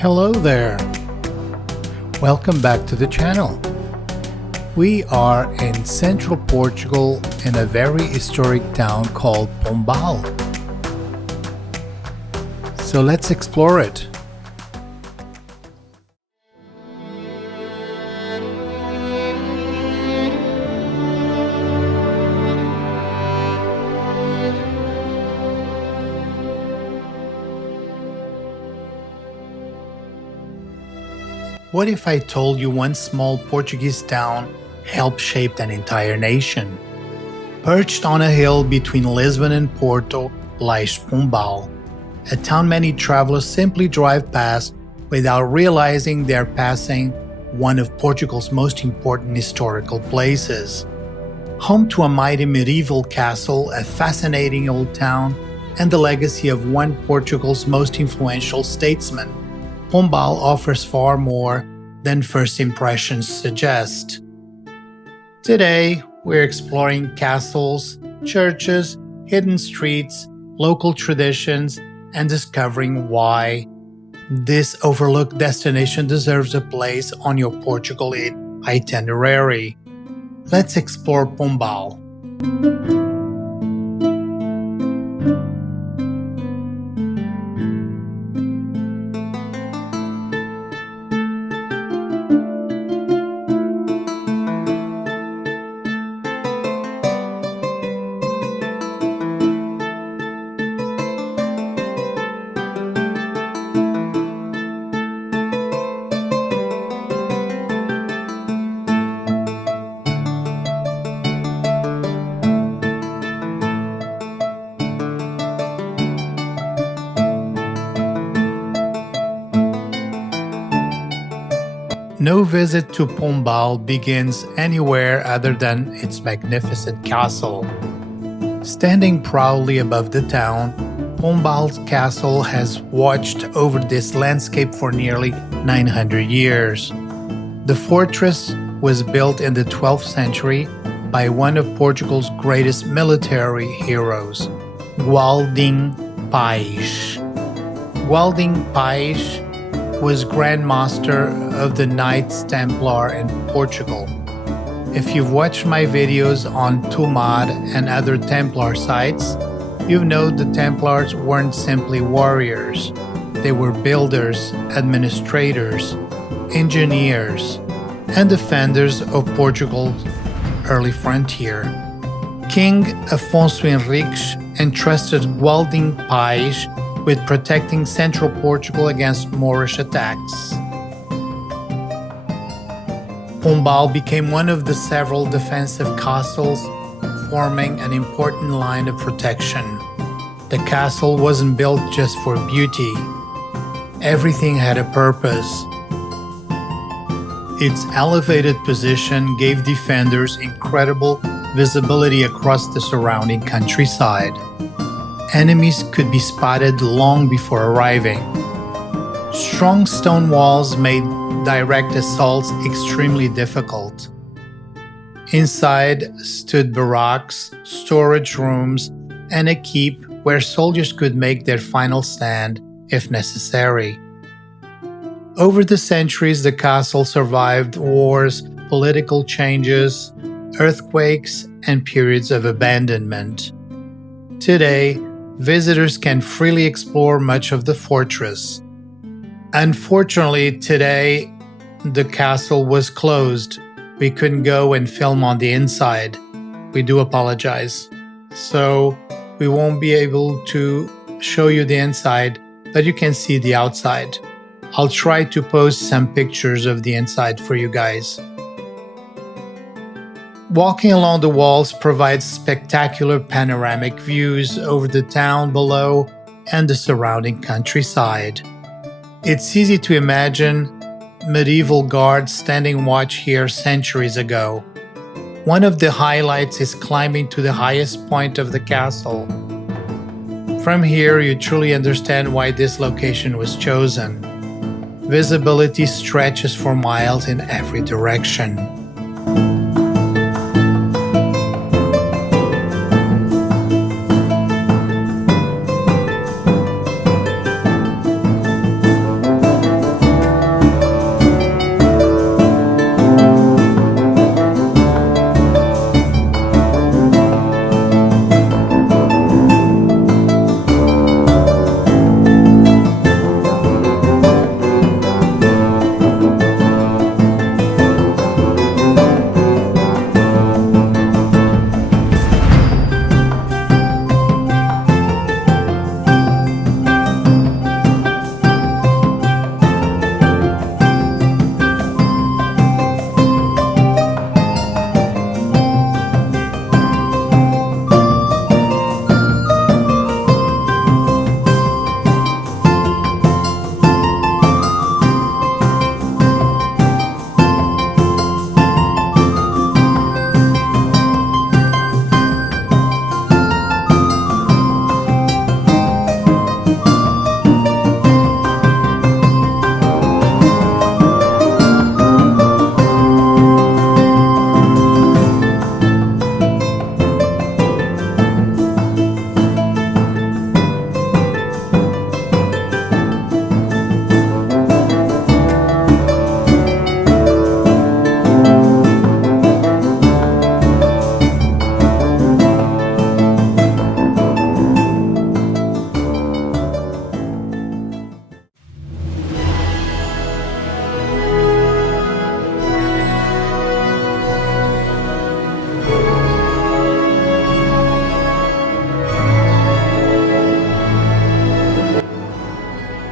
Hello there! Welcome back to the channel. We are in Central Portugal in a very historic town called Pombal. So let's explore it. What if I told you one small Portuguese town helped shape an entire nation? Perched on a hill between Lisbon and Porto lies Pombal, a town many travelers simply drive past without realizing they're passing one of Portugal's most important historical places. Home to a mighty medieval castle, a fascinating old town, and the legacy of one of Portugal's most influential statesmen, Pombal offers far more than first impressions suggest. Today, we're exploring castles, churches, hidden streets, local traditions, and discovering why this overlooked destination deserves a place on your Portugal itinerary. Let's explore Pombal. No visit to Pombal begins anywhere other than its magnificent castle. Standing proudly above the town, Pombal's castle has watched over this landscape for nearly 900 years. The fortress was built in the 12th century by one of Portugal's greatest military heroes, Gualdin Pais. Gualdin Pais was Grand Master of the Knights Templar in Portugal. If you've watched my videos on Tomar and other Templar sites, you know the Templars weren't simply warriors. They were builders, administrators, engineers, and defenders of Portugal's early frontier. King Afonso Henriques entrusted Gualdin Pais with protecting Central Portugal against Moorish attacks. Pombal became one of the several defensive castles, forming an important line of protection. The castle wasn't built just for beauty. Everything had a purpose. Its elevated position gave defenders incredible visibility across the surrounding countryside. Enemies could be spotted long before arriving. Strong stone walls made direct assaults extremely difficult. Inside stood barracks, storage rooms, and a keep where soldiers could make their final stand if necessary. Over the centuries, the castle survived wars, political changes, earthquakes, and periods of abandonment. Today, visitors can freely explore much of the fortress. Unfortunately, today, the castle was closed. We couldn't go and film on the inside. We do apologize. So, we won't be able to show you the inside, but you can see the outside. I'll try to post some pictures of the inside for you guys. Walking along the walls provides spectacular panoramic views over the town below and the surrounding countryside. It's easy to imagine medieval guards standing watch here centuries ago. One of the highlights is climbing to the highest point of the castle. From here, you truly understand why this location was chosen. Visibility stretches for miles in every direction.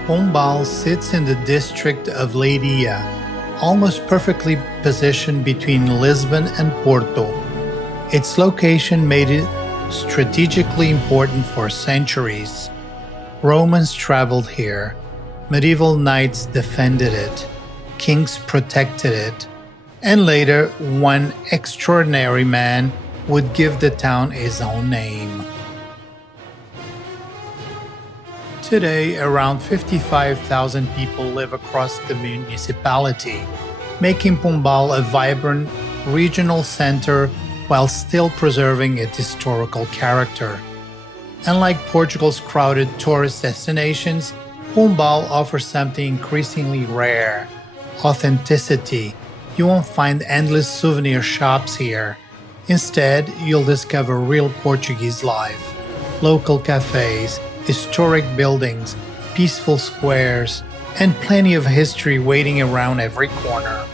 Pombal sits in the district of Leiria, almost perfectly positioned between Lisbon and Porto. Its location made it strategically important for centuries. Romans traveled here, medieval knights defended it, kings protected it, and later one extraordinary man would give the town its own name. Today, around 55,000 people live across the municipality, making Pombal a vibrant regional center while still preserving its historical character. Unlike Portugal's crowded tourist destinations, Pombal offers something increasingly rare: authenticity. You won't find endless souvenir shops here. Instead, you'll discover real Portuguese life. Local cafes, historic buildings, peaceful squares, and plenty of history waiting around every corner.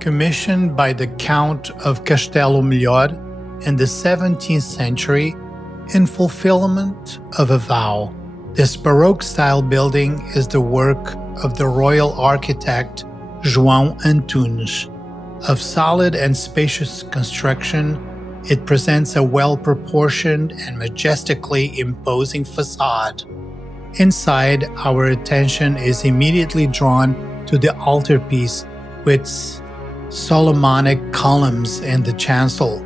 Commissioned by the Count of Castelo Melhor in the 17th century in fulfillment of a vow. This Baroque-style building is the work of the royal architect João Antunes. Of solid and spacious construction, it presents a well-proportioned and majestically imposing facade. Inside, our attention is immediately drawn to the altarpiece with Solomonic columns in the chancel.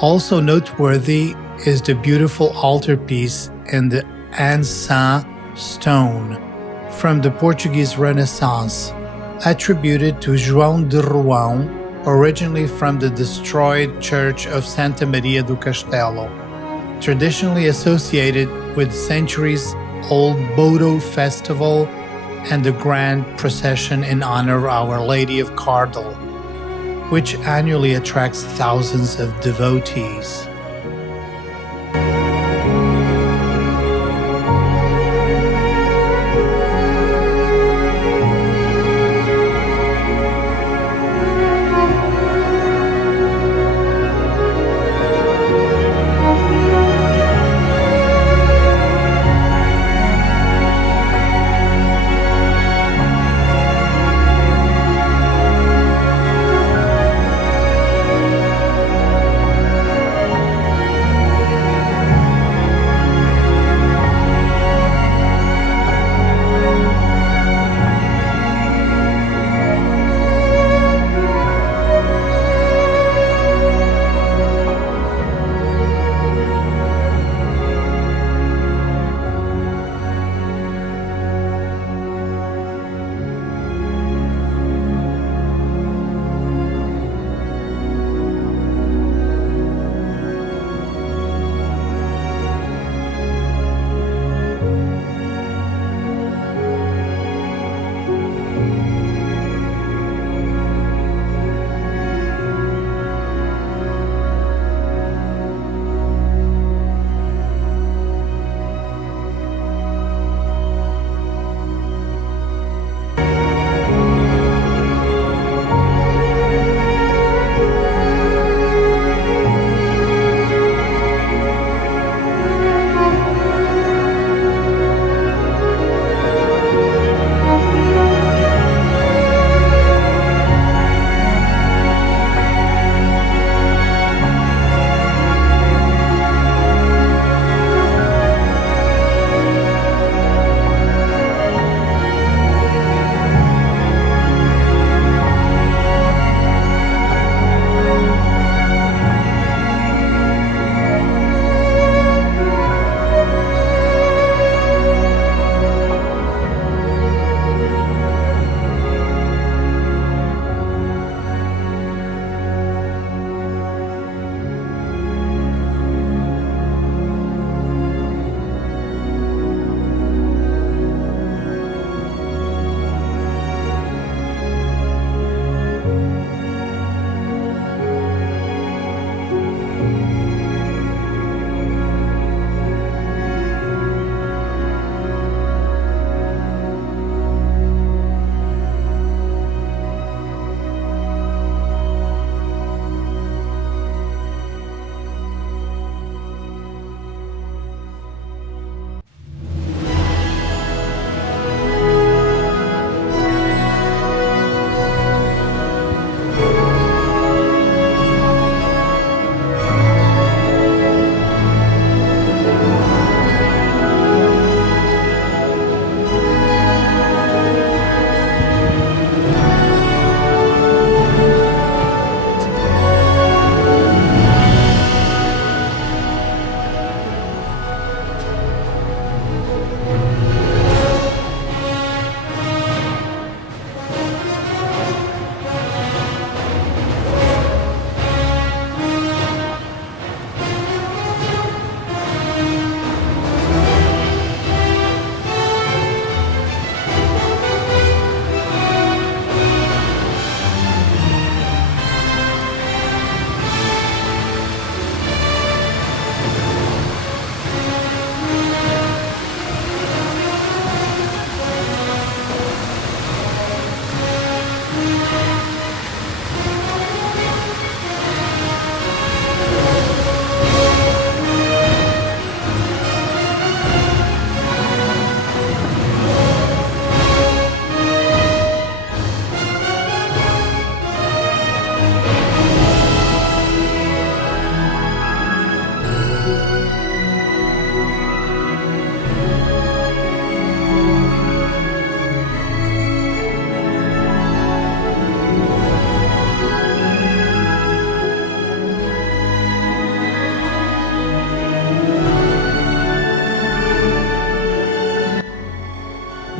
Also noteworthy is the beautiful altarpiece in the enceinte stone from the Portuguese Renaissance, attributed to João de Rouen, originally from the destroyed church of Santa Maria do Castelo. Traditionally associated with centuries-old Bodo festival, and the grand procession in honor of Our Lady of Cardal, which annually attracts thousands of devotees.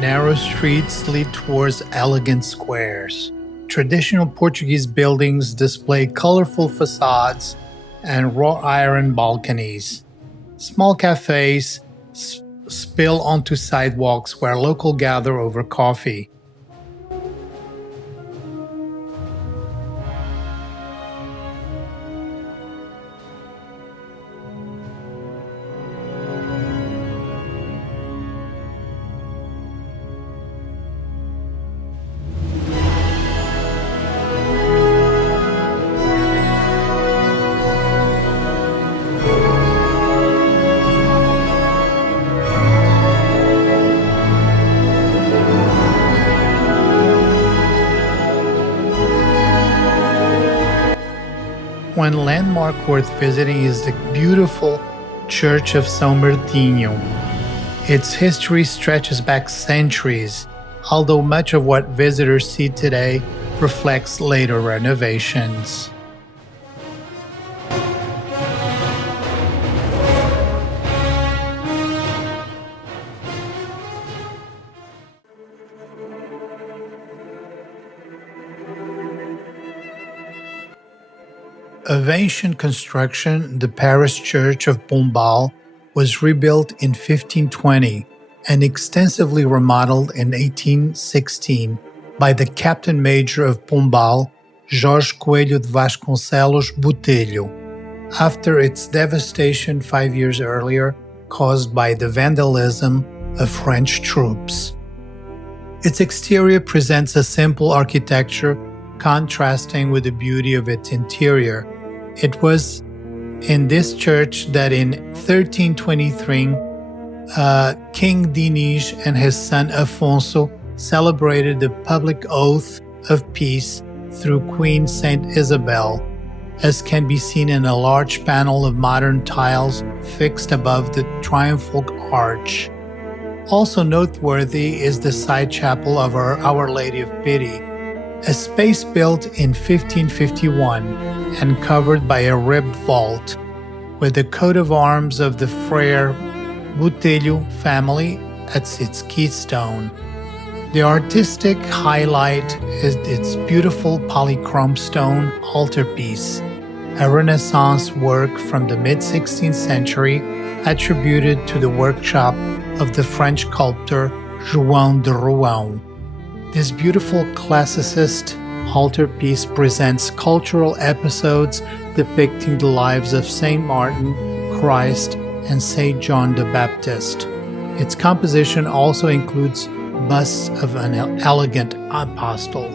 Narrow streets lead towards elegant squares. Traditional Portuguese buildings display colorful facades and wrought iron balconies. Small cafes, spill onto sidewalks where locals gather over coffee. One landmark worth visiting is the beautiful Church of Sao Martinho. Its history stretches back centuries, although much of what visitors see today reflects later renovations. Of ancient construction, the parish church of Pombal was rebuilt in 1520 and extensively remodeled in 1816 by the Captain Major of Pombal, Jorge Coelho de Vasconcelos Botelho, after its devastation 5 years earlier caused by the vandalism of French troops. Its exterior presents a simple architecture contrasting with the beauty of its interior. It was in this church that in 1323, King Dinis and his son Afonso celebrated the public oath of peace through Queen Saint Isabel, as can be seen in a large panel of modern tiles fixed above the triumphal arch. Also noteworthy is the side chapel of Our Lady of Pity, a space built in 1551 and covered by a ribbed vault, with the coat of arms of the Frere Botelho family at its keystone. The artistic highlight is its beautiful polychrome stone altarpiece, a Renaissance work from the mid-16th century attributed to the workshop of the French sculptor João de Rouen. This beautiful classicist altarpiece presents cultural episodes depicting the lives of Saint Martin, Christ, and Saint John the Baptist. Its composition also includes busts of an elegant apostle.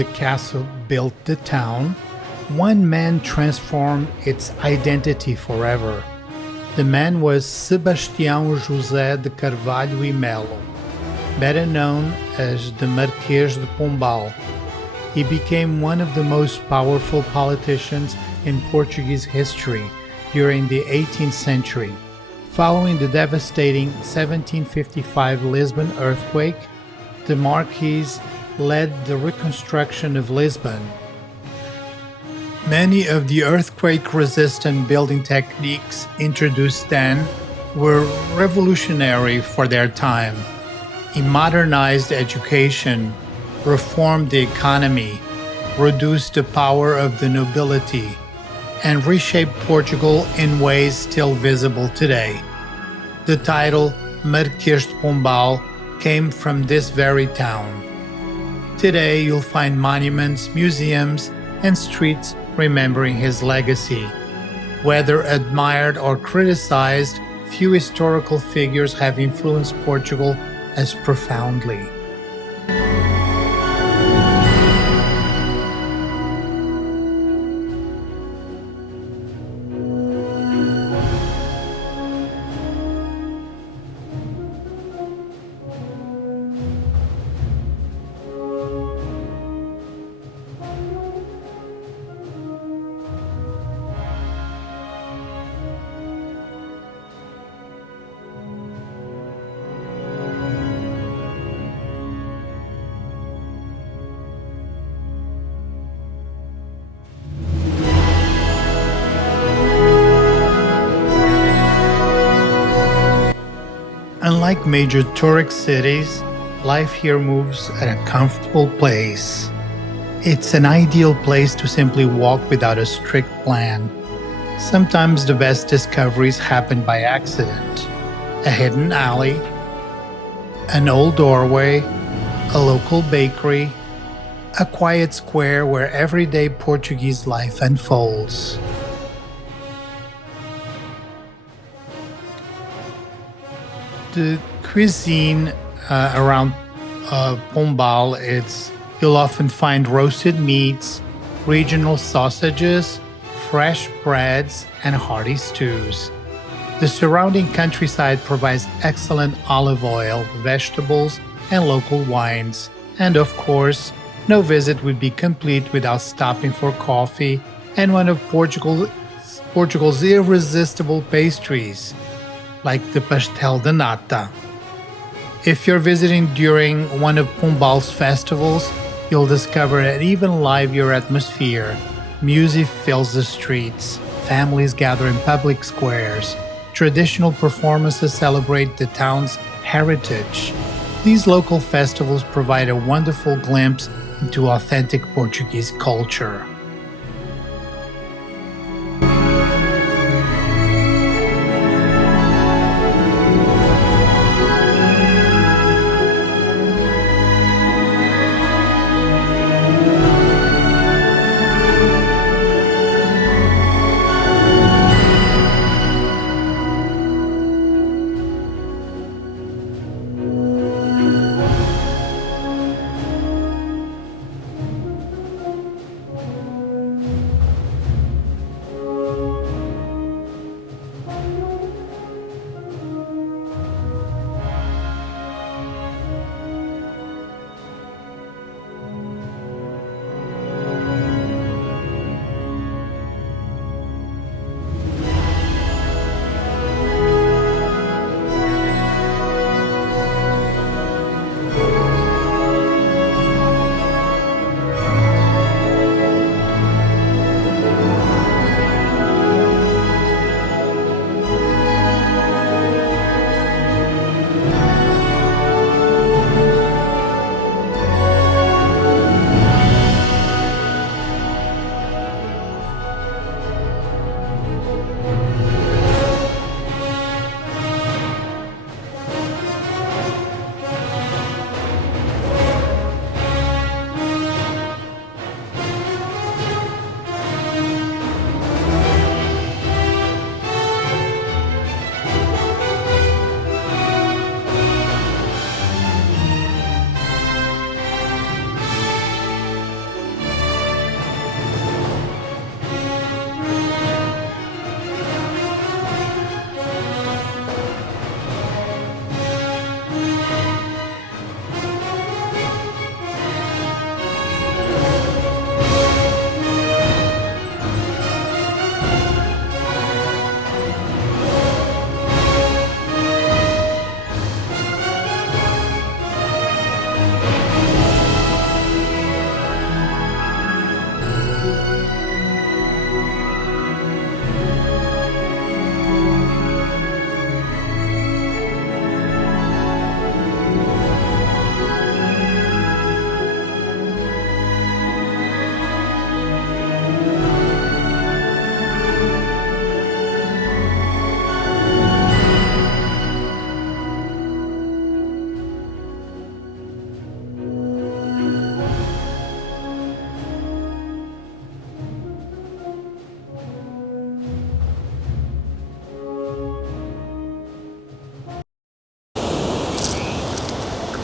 the castle built the town, one man transformed its identity forever. The man was Sebastião José de Carvalho e Melo, better known as the Marquês de Pombal. He became one of the most powerful politicians in Portuguese history during the 18th century. Following the devastating 1755 Lisbon earthquake, the Marquis led the reconstruction of Lisbon. Many of the earthquake-resistant building techniques introduced then were revolutionary for their time. He modernized education, reformed the economy, reduced the power of the nobility, and reshaped Portugal in ways still visible today. The title Marquês de Pombal came from this very town. Today you'll find monuments, museums, and streets remembering his legacy. Whether admired or criticized, few historical figures have influenced Portugal as profoundly. Unlike major tourist cities, life here moves at a comfortable pace. It's an ideal place to simply walk without a strict plan. Sometimes the best discoveries happen by accident. A hidden alley, an old doorway, a local bakery, a quiet square where everyday Portuguese life unfolds. The cuisine around Pombal, you'll often find roasted meats, regional sausages, fresh breads, and hearty stews. The surrounding countryside provides excellent olive oil, vegetables, and local wines. And of course, no visit would be complete without stopping for coffee and one of Portugal's irresistible pastries, like the pastel de nata. If you're visiting during one of Pombal's festivals, you'll discover an even livelier atmosphere. Music fills the streets, families gather in public squares, traditional performances celebrate the town's heritage. These local festivals provide a wonderful glimpse into authentic Portuguese culture.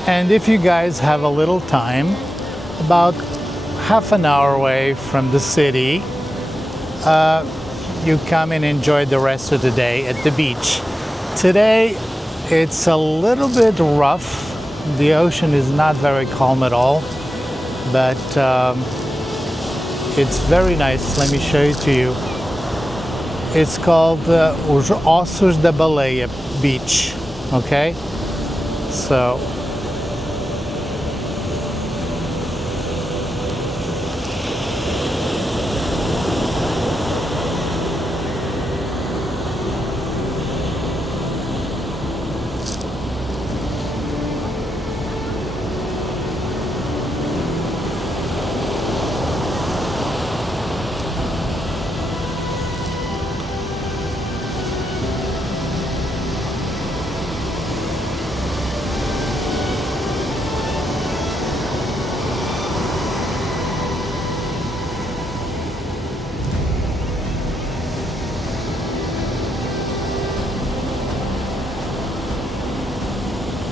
And if you guys have a little time, about half an hour away from the city, you come and enjoy the rest of the day at the beach. Today, it's a little bit rough. The ocean is not very calm at all, but it's very nice. Let me show it to you. It's called Os Ossos da Baleia Beach, okay? So,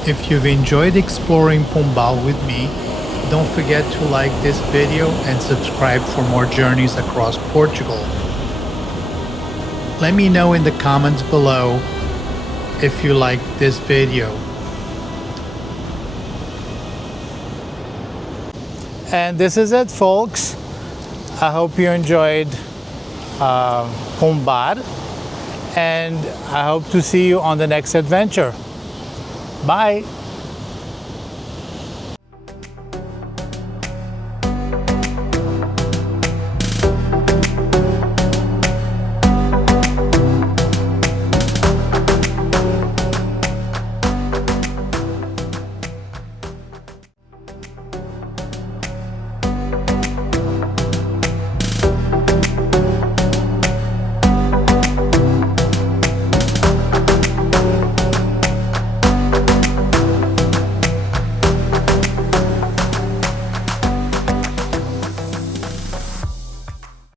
if you've enjoyed exploring Pombal with me, don't forget to like this video and subscribe for more journeys across Portugal. Let me know in the comments below if you liked this video. And this is it, folks. I hope you enjoyed Pombal, and I hope to see you on the next adventure. Bye.